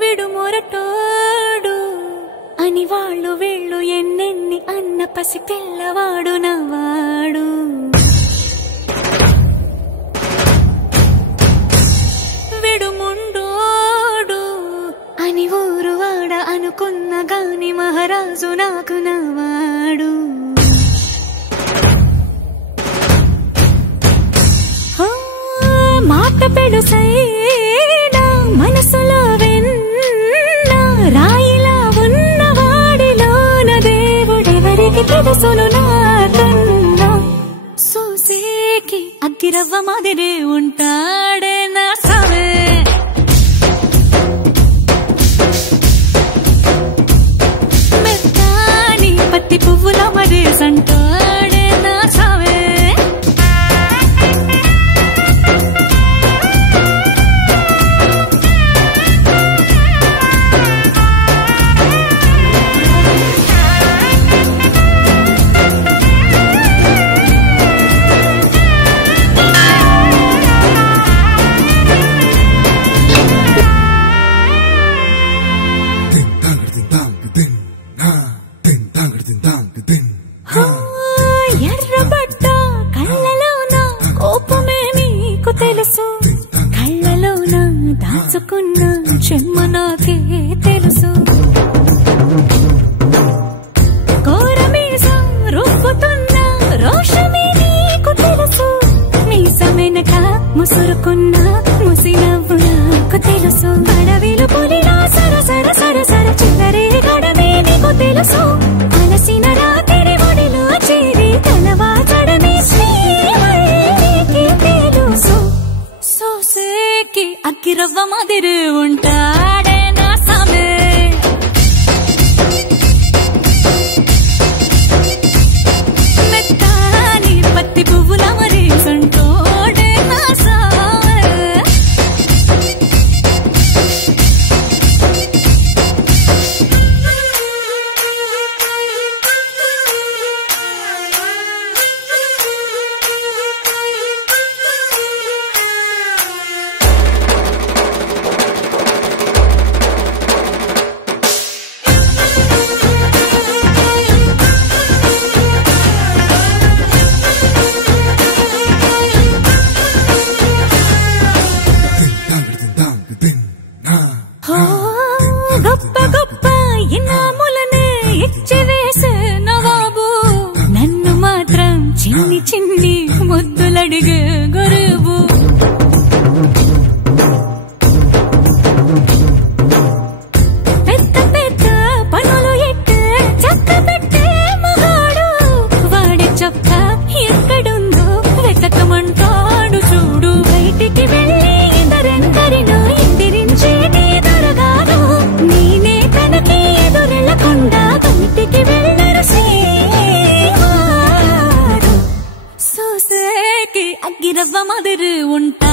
విడు మొరటోడు అని వాళ్ళు వీళ్ళు ఎన్నెన్ని అన్న పసి పిల్లవాడు నవ్వాడు. విడు ముండోడు అని ఊరు వాడ అనుకున్న గాని మహారాజు నాకు నవ్వాడు. మాట పెడుసైనా మనసులో వెన్న రాయిలా ఉన్నవాడిలోన దేవుడెవరికి తెలుసును నాకన్నా. సూసేకి అగ్గిరవ్వ మాదిరే ఉంటాడే నా సావే. మెత్తాని పత్తి పువ్వుల మరేసంటాడే నా సావే. ఎర్రబడ్డ కళ్ళలోన కోపమే నీకు తెలుసు, కళ్ళలోన దాచుకున్న చెమ్మ నాకే తెలుసు. కోరమీసం రుబ్బుతున్న రోషమే నీకు తెలుసు, మీసమెనక ముసురుకున్న ముసినవ్వు నాకు తెలుసు. అడవిలు పులిలా సరసర సరసర చిల్లరే గడమే నీకు తెలుసు. అలసిన రాత్రి ఒడిలో చేరి తలవాచడమే శ్రీవల్లికి తెలుసు. సోసేకి అగ్గిరవ్వ మాదిరి ఉంటాడే నా సామే. మెత్తాని పత్తి పువ్వుల మరేసంటోడే నా సామే. గొప్ప గొప్ప ఇనాములనే ఇచ్చివేసే నవాబు, నన్ను మాత్రం చిన్ని చిన్ని ముద్దులడిగే గురువు. పెద్ద పెద్ద పనులు ఎట్టే చక్క పెట్టే మగాడు, వాడి చొక్క ఎక్కడుందో వెతకమంటాడు చూడు. బయటికి వెళ్ళి ఇద్దరెందరినో ఇందిరించేటి దొరగారు, నేనే తనకి ఎదురెళ్ళకుండా బయటికి వెళ్ళరు శ్రీవారు. సోసేకి అగ్గిరవ్వ మాదిరి ఉంటా